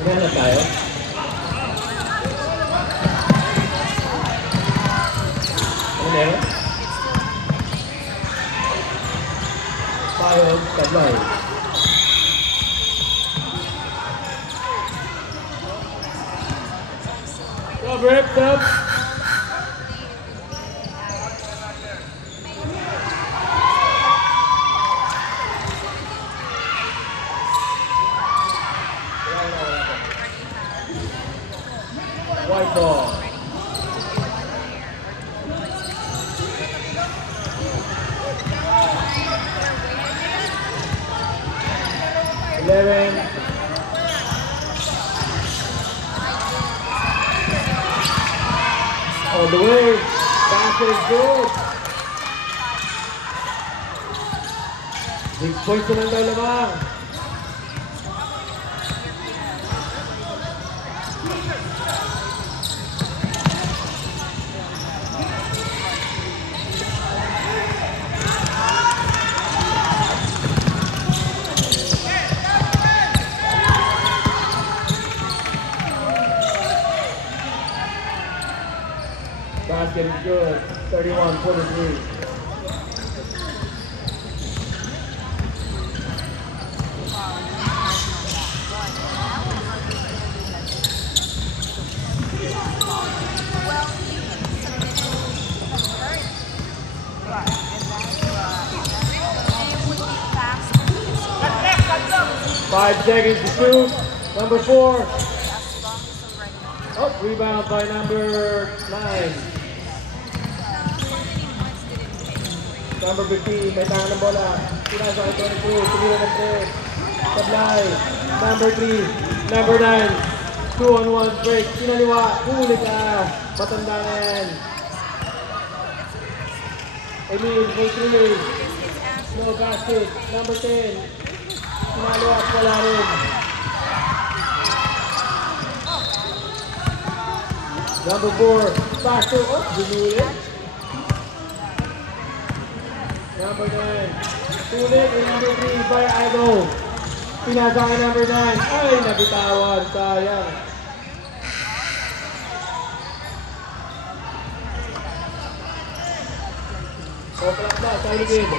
Maghanap tayo. Ano meron? Tayo, tablay. Stop, rip, stop. White ball. Eleven. On the way. Basket is good. Big points naman tayo lamang. Basket is good. 31-43. Five seconds to shoot. Number 4. Oh, rebound by number 9. Number 15, may tangan ng bola. Pinasa kay 22, tumira ng 3. Sablay. Number 3, number 9. 2-on-1 break. Sinaliwa, huli ka. Matanda na yan. Emil, for 3. No basket. Number 10. Sinaliwa at wala rin. Number 4, basket. Oh, binulit. Number 9. Sulit and number 3 by Idol. Pinasa kay number 9. Ay, nabitawan. Sayang. Open up na. Side game.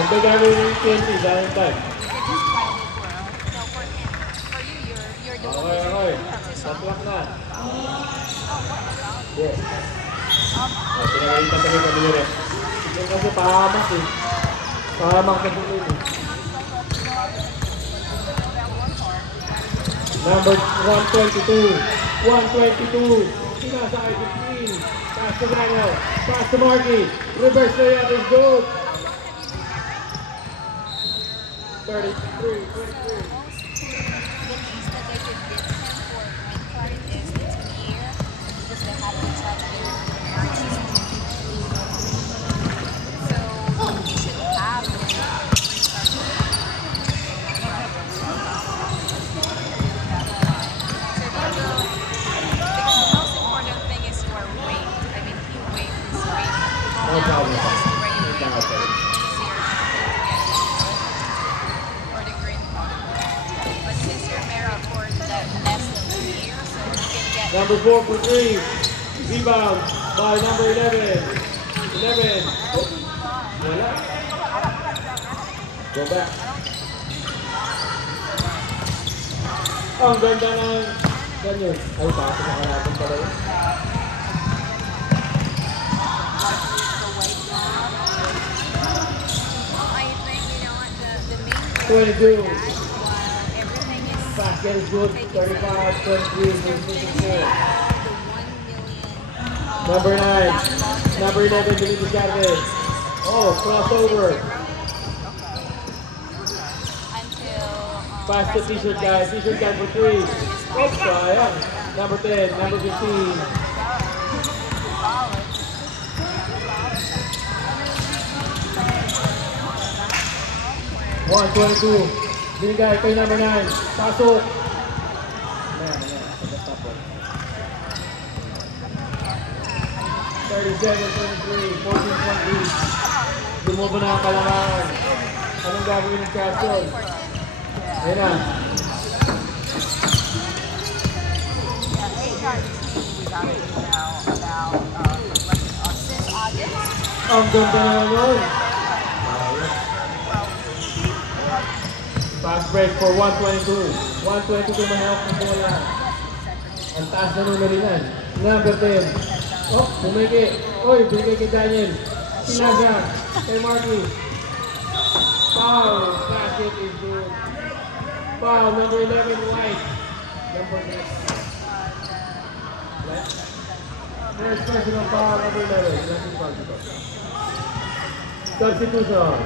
Ang gagawin yung 20 dahil time. Okay. Tatlak na. Yes. Pinagaling ka tayo kami rin. Yung kasi pahamak eh. Pahamak na dito eh. Number 122. 122. Sinasa kay between. Pass to Daniel. Pass to Marky. Reverse layup is good. 33-23. No problem. Number 4 for 3. Rebound by number 11. 11. Oh. Go back. Ang ganda ng ganyan. Ay, pasok na natin pala yun. 22. Basket is good. 35, 23, 24. Number 9. Number 11, Benito Chavez. Oh, crossover. Pass the t-shirt guy. T-shirt guy for 3. Oh, sayang. Number 10. Number 15. 122. Binigay kay number 9. Pasok. Ayan. 37, 23, 14, 20. Lumobo na ang kalamangan. Anong gagawin ng Castle? Ayan na. Ang ganda na naman. Fast break for 122. 122 mahirap ng bola. Ang taas na numero yan. Number 10. Oh, bumiki. Oy, bumiki kay Daniel. Sinaga. Kay Marky. Foul. Basket is good. Foul. Number 11, White. Number 10. There's personal foul. Number 11. Substitution.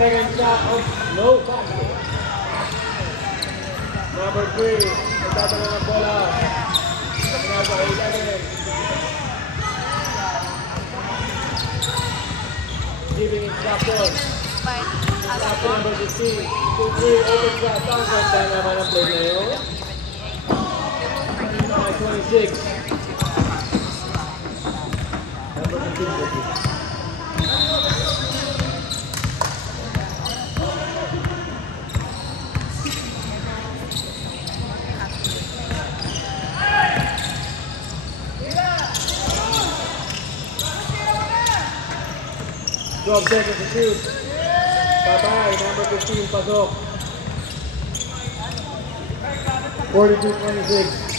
Second shot of low basket. Number 3, nagtatala ng bola. Number 11. Giving instruction. Instruction number 15. 2-3, open shot. Ang ganda naman ang play na yun. 26. Number 15. Drop seconds to shoot. Bye-bye. Number 15, pasok. 42-26.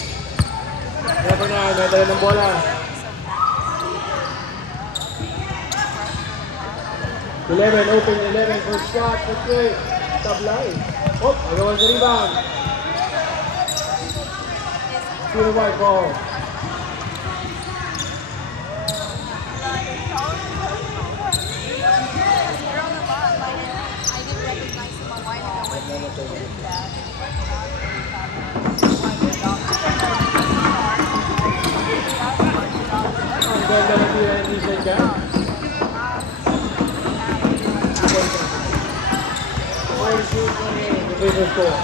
Number 9, may dala ng bola. 11, open 11 for shot for 3. Tablay. Oh, agawan sa rebound. Still white ball. Ang ganda na tira ng t-shirt ka. 42-28, the bigger score.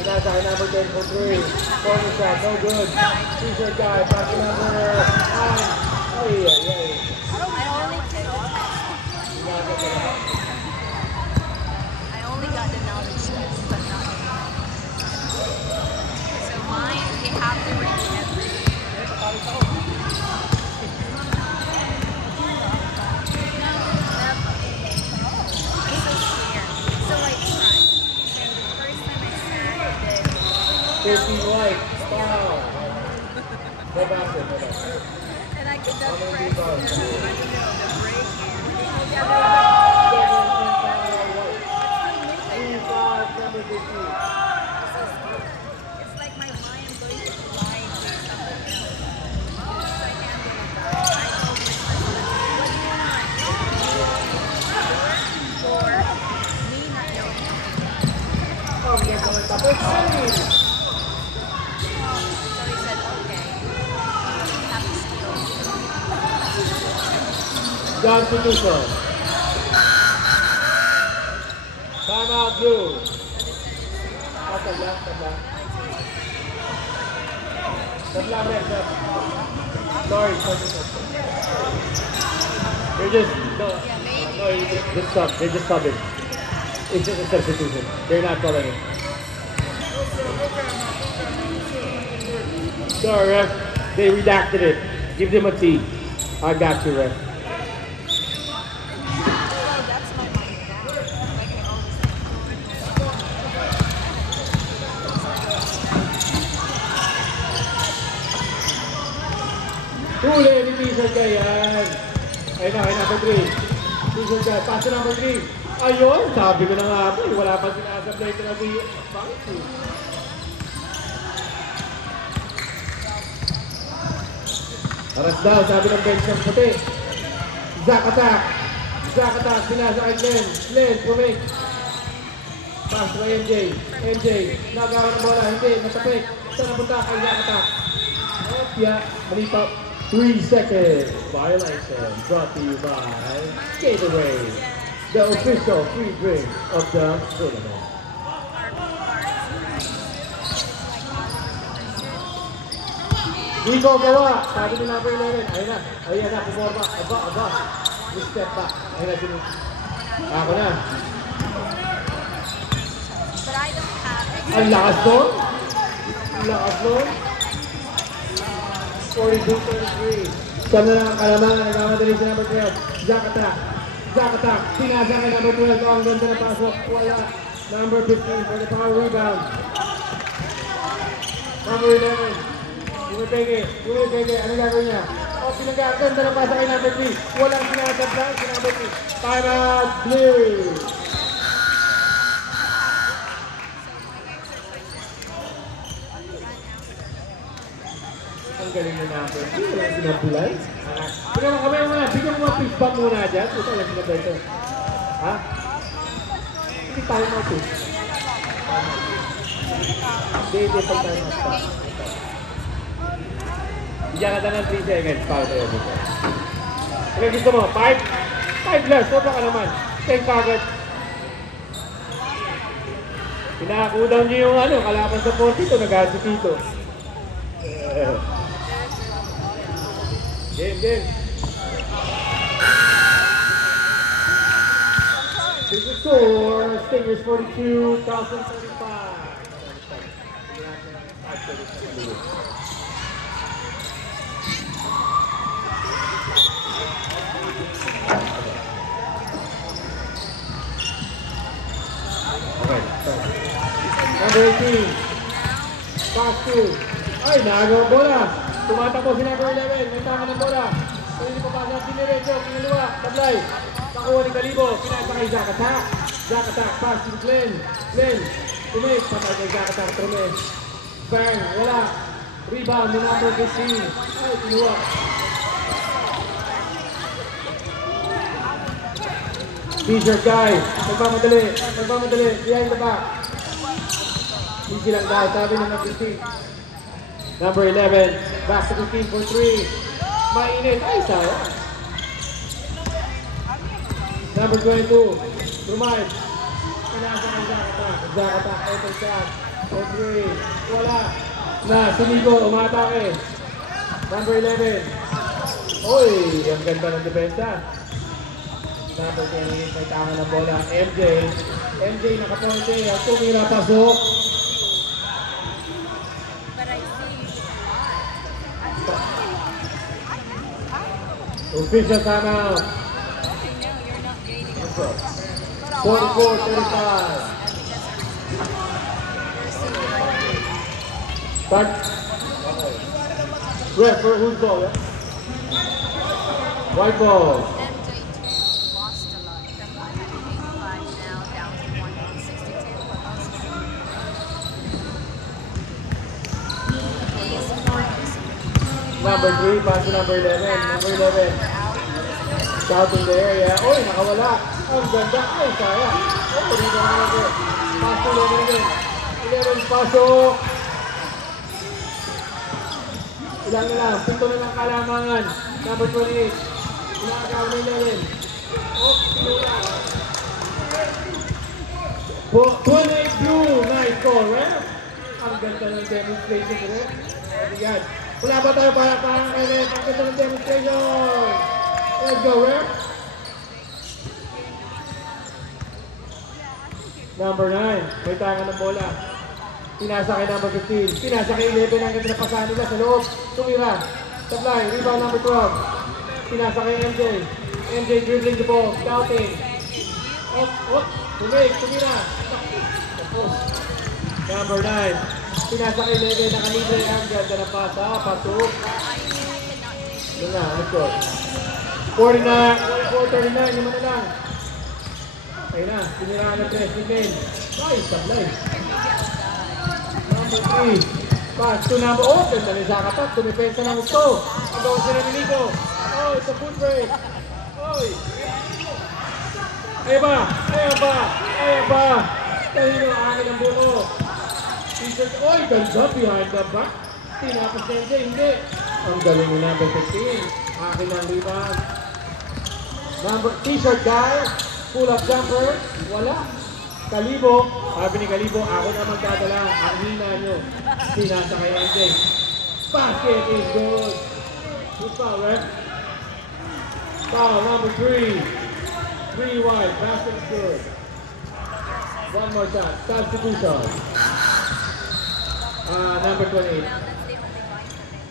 Pinasa kay number 10 for 3. Corner shot, no good. T-shirt guy, back to number 9. Ay. I only took the test. only got the knowledge test, but not the knowledge. So mine, they have to read everything. So I tried. And the first time I sat, 15 white. Foul. Go back there, go back. and I could not press the break. Number 15. It's like my mind going to fly to something else. Because I can't do that. I know which one. What's going on? Or me not knowing. Oh, we have to tapos. So he said, okay. You have to steal. John Tutuson. Time out, blue. Tabla. Tabla, red. Sorry. They're just, just stop. They're just subbing. It's just a substitution. They're not calling it. Sorry, ref. They redacted it. Give them a T. I got you, ref. Well, that's my mind now. Like I always Huli ni T-shirt guy yan. Ayun na, number 3. T-shirt guy. Pass to number 3. Ayun, sabi ko na nga po. Wala pa sinasablay ko na si Bangsu. Aras daw, sabi ng bench ng puti. Zach attack. Pinasa kay Glenn. Glenn, pumik. Pass to MJ. MJ, nagawa ng bola. Hindi, natapik. Saan napunta kay Zach attack? Yeah, malito. 3 seconds violation brought to you by Gatorade, the official free drink of the tournament. Nico gawa, sabi ni number 11. Ayun na, pumorma. Aba. Step back. Ayun na, sinunod. Ako na. But I don't have Ang lakas doon. 42-33. Saan na lang ang kalamangan. Nagmamadali si number 12. Zach attack. Pinasa kay number 12. Ang ganda na pasok. Wala. Number 15 for the power rebound. Number 11. Umipeke. Ano gagawin niya? Pinagaganda na pasok kay number 3. Walang sinasabdan si number 3. Time out. Blue. Ang galing na number 3. Walang sinabulay. Bigyan mo mga fish bump muna dyan. Ito, walang sinabulay ito. Ha? Hindi tayo mga fish. Hindi pag tayo mga stop. Bigyan ka ng 3 seconds. Para tayo dito. Ano gusto mo? 5 less. Sobra ka naman. 10 kagad. Pinakakudaw niyo yung kalaban sa 40 ito. Nag-aso dito. Game. Here's the score. Stingers 42, Carlson 35. Okay, number 18. Pass to. Ay, nagawa bola. Tumatakbo si number 11. May tama ng bola. So, hindi pa pasa. Diniretso. Kinaliwa. Tablay. Nakuha ni Kalibo. Pinasa kay Zach attack. Pass to Glenn. Tumik. Patay kay Zach attack. Tumik. Bang. Wala. Rebound ni number 15. Ay, kinuha. T-shirt guy. Nagmamadali. Behind the back. Easy lang daw. Sabi ng number 15. Number 11, back to 15 for 3. Mainit. Ay, sayang. Number 22, Rumay. Pinasa ng Zach attack. Open shot. For 3. Wala. Si Nico, umatake. Number 11. Oy, ang ganda ng depensa. Number 28, may tangan ng bola. MJ. MJ nakaponte. Ang tumira pasok. But I see you should not. Official timeout. I know you're not gaining a 44-35. But ref for whose ball? Yeah? White ball. MJ2 lost a lot from 185 now down to 162 for most of them. He's Number 3, pass to number 11. Number 11. Shot in the area. Oy, nakawala. Ang ganda. Ay, sayang. Oh, dito na natin. Pass to 11. 11 pasok. Ilang na lang. 7 na lang kalamangan. Number 28. Inakagaw na 11. Oh, pinula. 28 blue. Nice call, right? Ang ganda ng demonstration nila. Ayan. Wala ba tayo para kayo? Ang ganda ng demonstration. Let's go, ref. Number 9. May tangan ng bola. Pinasa kay number 15. Pinasa kay 11. Ang ganda na pasahan nila sa loob. Tumira. Supply. Rebound number 12. Pinasa kay MJ. MJ dribbling the ball. Scouting. Up. Tumira. Tapos. Number 9. Pinasa kay 11. Nakalibre. Ang ganda na pasa. Pasok. Yun na. Let's go. 49. 44-39. Lima na lang. Ayun na. Piniraan ng 3. Miguel. Ay, sablay. Number 3. Pass to number 8. Ganda na sa kapat. Tumipensa ng gusto. Ang gawin sila ni Nico. Oh, it's a foot break. Oy. Ayan ba? Kanino ang akin ang buko. T-shirt. Oy, ganda behind the back. Tinapos na yun. Hindi. Ang galing mo number 15. Akin ang rebound. Number T-shirt guy. Pull-up jumper. Wala. Kalibo. Sabi ni Kalibo, ako na magdadala. Ang hina nyo. Pinasa kay MJ. Basket is good. Good foul, right? Foul number 3. 3 wide. Basket is good. One more shot. Substitution. Number 28.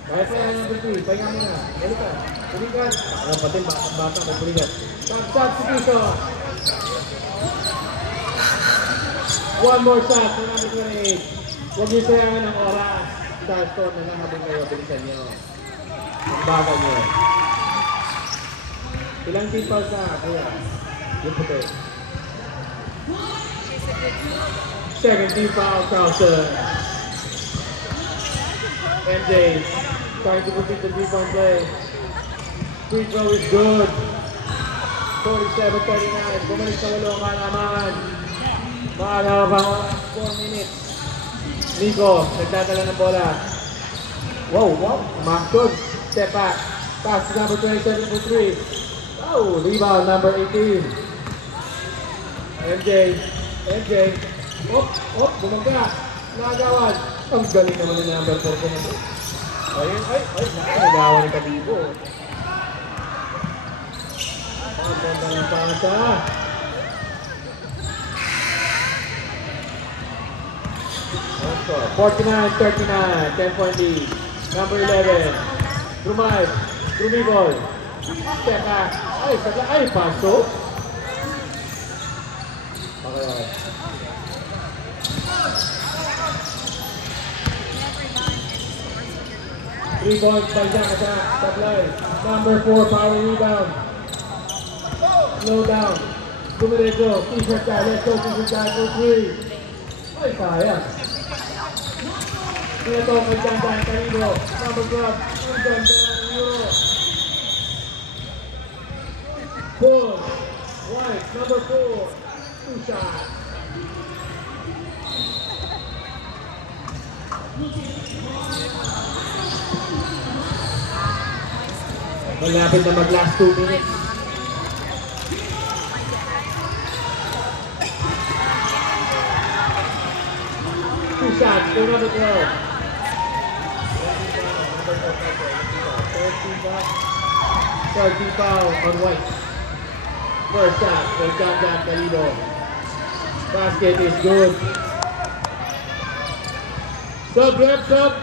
Kahit na number 3. Pahinga mo na. Balikan. Balikan. Pati bata mo. Balikan. Substitution. One more shot for number 28. Huwag niyo sayangan ng oras. Start na lang habang kayo. Bilisan niyo. Ang bagal niyo. Ilang team fouls na, kuya? Yung puti. Second team foul, Carlson. MJ starting to complete the 3-point play. Free throw is good. 47-39. Bumalik sa walong halaman. Maalaw pang 4 minutes. Nico, nagdadala ng bola. Wow. Marcos, step back. Pass to number 27 for 3. Oh, rebound number 18. MJ. Bumangga. Nagawan. Ang galing naman ng number 4 ko naman. Ayun, nagawan ng Kalibo. Ang ganda ng pasa. Okay, 49-39, 10-point lead. Number 11. Drumibol. Step back. Pasok. Okay. 3 points by Jack. Supply. Number 4, power rebound. Slow down. Dumiretso. T-shirt guy. Let's go. T-shirt guy for 3. Ay, kaya. Ito kay Jandan Kalibo. Number 12. Ang ganda ng Euro. Pull. White. Number 4. 2 shots. Malapit na mag-last 2 minutes. Two shots for number 12. Third team foul on White. First shot for John Calido. Basket is good. Sub, rep, sub.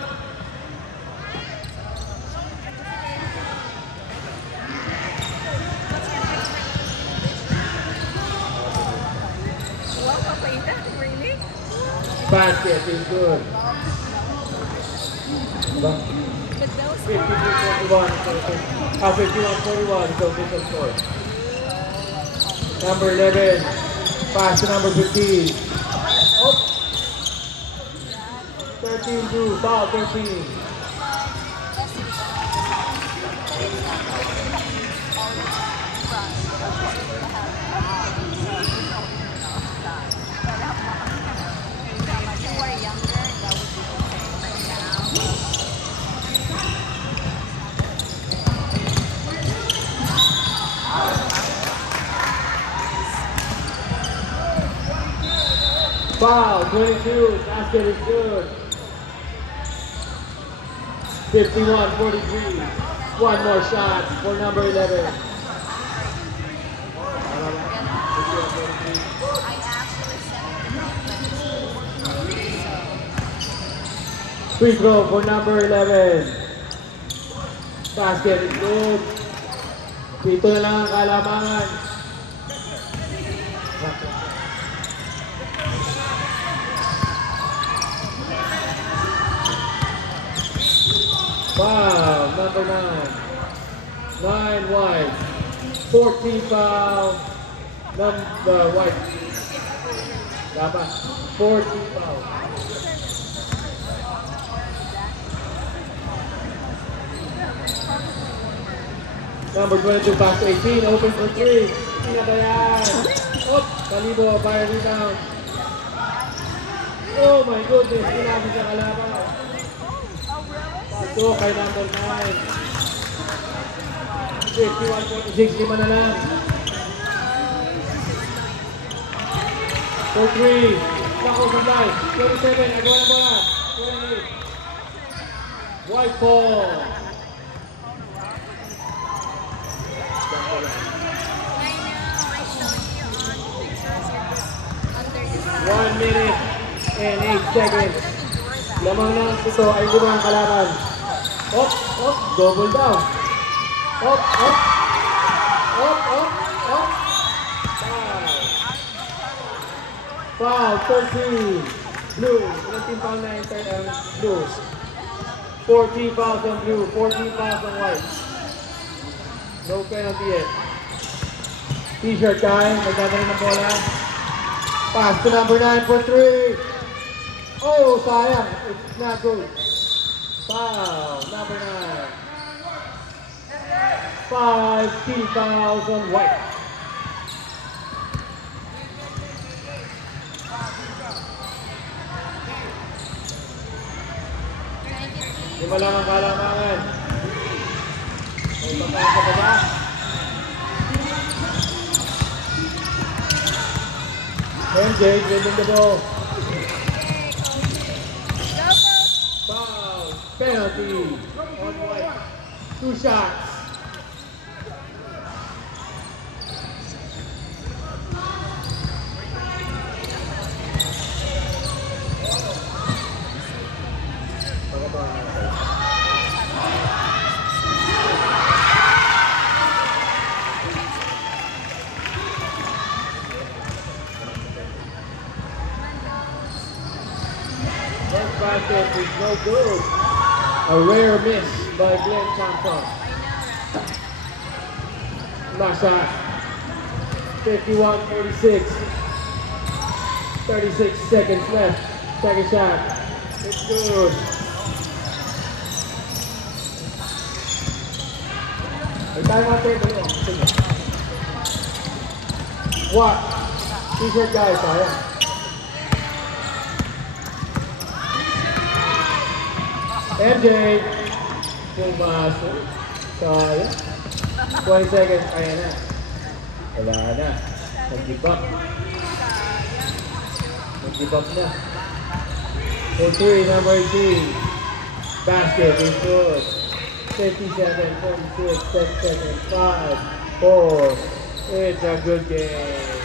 Really? Basket is good. But those 51-41, so official score. Number 11, pass to number 15. Oh. 13-2, foul 13. Foul, 22, basket is good. 51-43. One more shot for number 11. I actually said Free throw for number 11. Basket is good. Dito na lang ang kalamangan. Wow, number 9. 9 white. 14 foul. Number white. Dapat 14 foul. Number 22 pass to 18. Open for 3. Pinabayan. Oh, Calido by a rebound. Oh my goodness, pinasa sa kalaban. So, kay number 9. 51-46, lima na lang. For 3. Naku, supply. 27, nagawa na bola. 28. White ball. One minute and 8 seconds. Lamang lang ito ay lumang kalaban. Op, op, double down. Op, op. Op, op, op. Foul, 13. Blue, 17 foul na blue. 14 fouls on blue, 14 fouls on white. No penalty yet. T-shirt time, nagdadala ng bola. Pass to number 9 for 3. Oh, sayang. It's not good. Foul, number 9. 5 team fouls on white. Lima lang ang kalamangan. May papasa pa ba? MJ, dribbling the ball. Foul, penalty on white. 2 shots. Basket is no good. A rare miss by Glenn Thompson. Last shot. 51-46. 36 seconds left. Second shot. It's good. Ay, tayo natin. What? T-shirt guys, sayang. MJ, pumasok. Sayang. 20 seconds. Ayan na. Wala na. Nag-give up. Nag-give up na. For 3, number 18. Basket is good. 57, 46, 10 seconds. 5, 4, It's a good game.